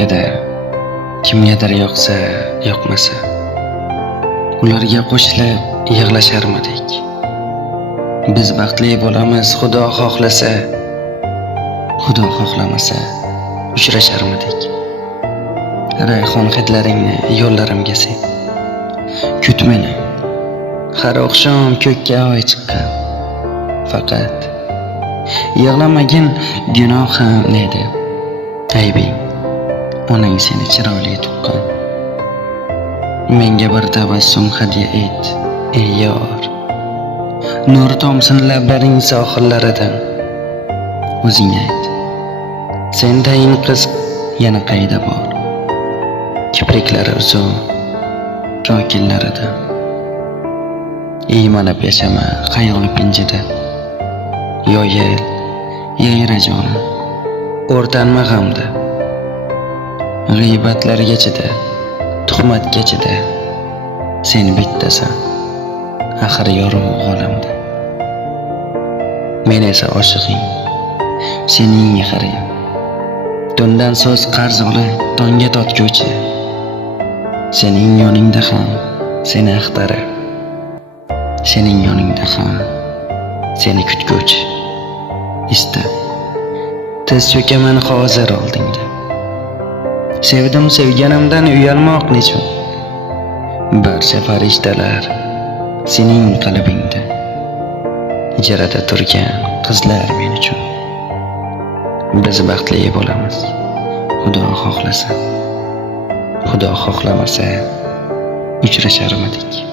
hovlida kimgadir yoqsa, yoqmasa, ularga qo'shilib yig'lasharmidik. Biz baxtli bo'lamiz, Xudo xohlasa, Xudo xohlamasa uchrasharmidik. Rayhon hidlaringni yo'llarimga sep, kut meni. Har oqshom ko'kka oy chiqqan. Faqat yig'lamagin gunohim ne deb. Aybing onang seni chiroyli tuqqan. Menga bir tabassum hadya et, ey yor. Nur tomsin lablaring sohillaridan. O'zing ayt, sendayin qiz yana qayda bor? Kipriklari uzun, ro'killaridan. Iymanib yashama xayol pinjida. Yoyil, yayra jonim, o'rtanma g'amda. G'iybatlarga chida, tuhmatga chida. Sen bittasan, axir yorim olamda. Men esa oshig'ing, sening mehring. Tundan so'z qarz olib, tongga totguvchi. Sening yoningda ham seni axtarar. Sening yoningda ham seni kutguvchi. Ista, tiz cho'kaman hozir oldingda. Sevdim sevganimdan uyalmoq nechun. Barcha farishtalar sening qalbingda. Ijarada turgan qizlar men uchun. Biz baxtli bo'lamiz, Xudo xohlasa. Xudo xohlamasa uchrasharmidik.